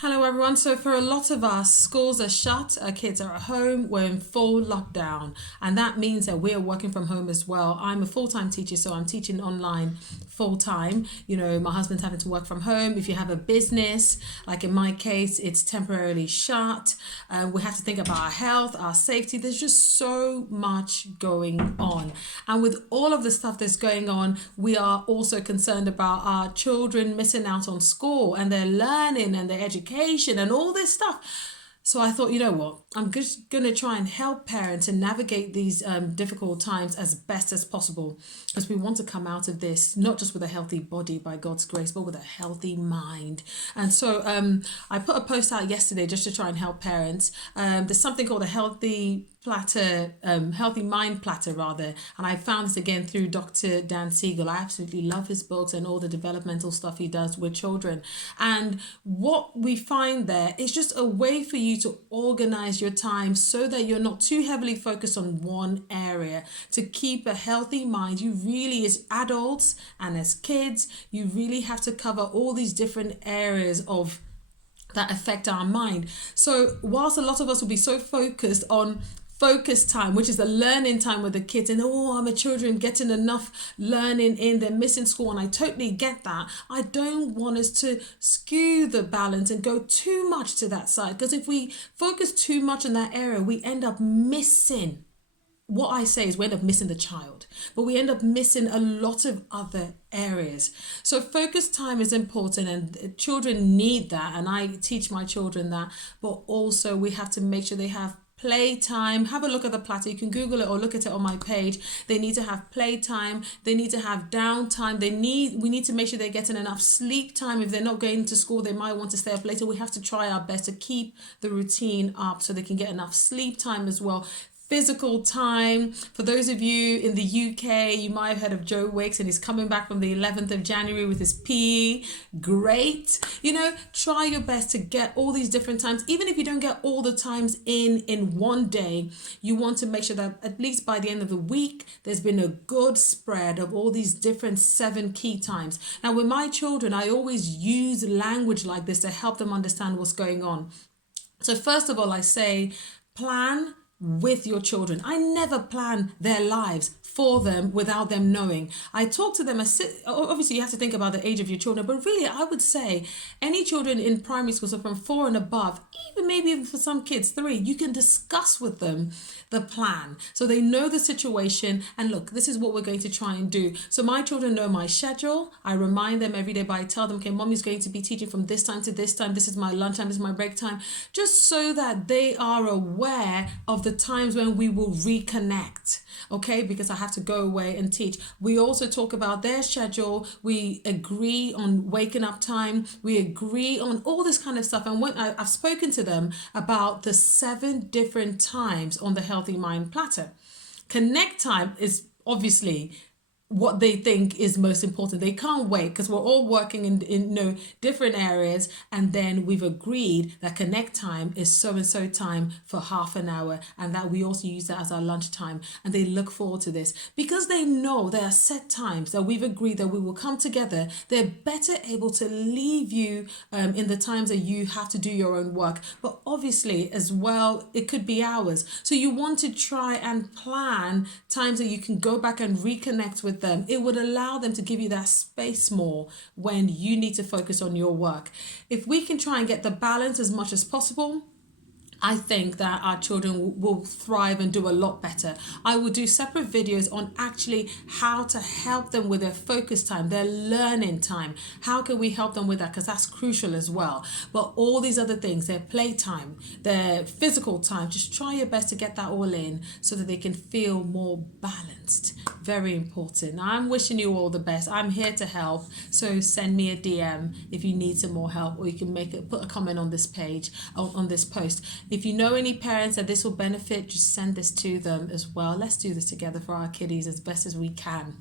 Hello, everyone. So, for a lot of us, schools are shut, our kids are at home, we're in full lockdown, and that means that we're working from home as well. I'm a full time teacher, so I'm teaching online full time. My husband's having to work from home. If you have a business, like in my case, it's temporarily shut. We have to think about our health, our safety. There's just so much going on. And with all of the stuff that's going on, we are also concerned about our children missing out on school and their learning and their education and all this stuff. So I thought, you know what, I'm just going to try and help parents and navigate these difficult times as best as possible, because we want to come out of this not just with a healthy body by God's grace, but with a healthy mind. And so I put a post out yesterday just to try and help parents. There's something called a healthy mind platter rather, and I found this again through Dr. Dan Siegel. I absolutely love his books and all the developmental stuff he does with children. And what we find there is just a way for you to organize your time so that you're not too heavily focused on one area. To keep a healthy mind, you really, as adults and as kids, you really have to cover all these different areas of that affect our mind. So whilst a lot of us will be so focused on focus time, which is the learning time with the kids, and my children getting enough learning in, they're missing school, and I totally get that. I don't want us to skew the balance and go too much to that side, because if we focus too much in that area, we end up missing, what I say is we end up missing the child, but we end up missing a lot of other areas. So focus time is important, and children need that, and I teach my children that. But also we have to make sure they have playtime. Have a look at the platter. You can Google it or look at it on my page. They need to have playtime. They need to have downtime. We need to make sure they're getting enough sleep time. If they're not going to school, they might want to stay up later. We have to try our best to keep the routine up so they can get enough sleep time as well. Physical time. For those of you in the UK, you might have heard of Joe Wicks, and he's coming back from the 11th of January with his PE. Great. Try your best to get all these different times. Even if you don't get all the times in one day, you want to make sure that at least by the end of the week, there's been a good spread of all these different 7 key times. Now, with my children, I always use language like this to help them understand what's going on. So first of all, I say, plan with your children. I never plan their lives for them without them knowing. I talk to them. Obviously, you have to think about the age of your children, but really, I would say any children in primary school, so from 4 and above, maybe even for some kids 3, you can discuss with them the plan so they know the situation. And look, this is what we're going to try and do. So my children know my schedule. I remind them every day, but I tell them, okay, mommy's going to be teaching from this time to this time. This is my lunchtime. This is my break time. Just so that they are aware of the times when we will reconnect. Okay, because I have to go away and teach. We also talk about their schedule. We agree on waking up time. We agree on all this kind of stuff. And when I've spoken to them about the 7 different times on the Healthy Mind Platter. Connect time is obviously what they think is most important. They can't wait because we're all working in different areas, and then we've agreed that connect time is so and so time for half an hour, and that we also use that as our lunch time. And they look forward to this because they know there are set times that we've agreed that we will come together. They're better able to leave you in the times that you have to do your own work, but obviously as well it could be hours. So you want to try and plan times that you can go back and reconnect with them. It would allow them to give you that space more when you need to focus on your work. If we can try and get the balance as much as possible, I think that our children will thrive and do a lot better. I will do separate videos on actually how to help them with their focus time, their learning time. How can we help them with that? Because that's crucial as well. But all these other things, their playtime, their physical time, just try your best to get that all in so that they can feel more balanced. Very important. Now, I'm wishing you all the best. I'm here to help. So send me a DM if you need some more help, or you can put a comment on this page, on this post. If you know any parents that this will benefit, just send this to them as well. Let's do this together for our kiddies as best as we can.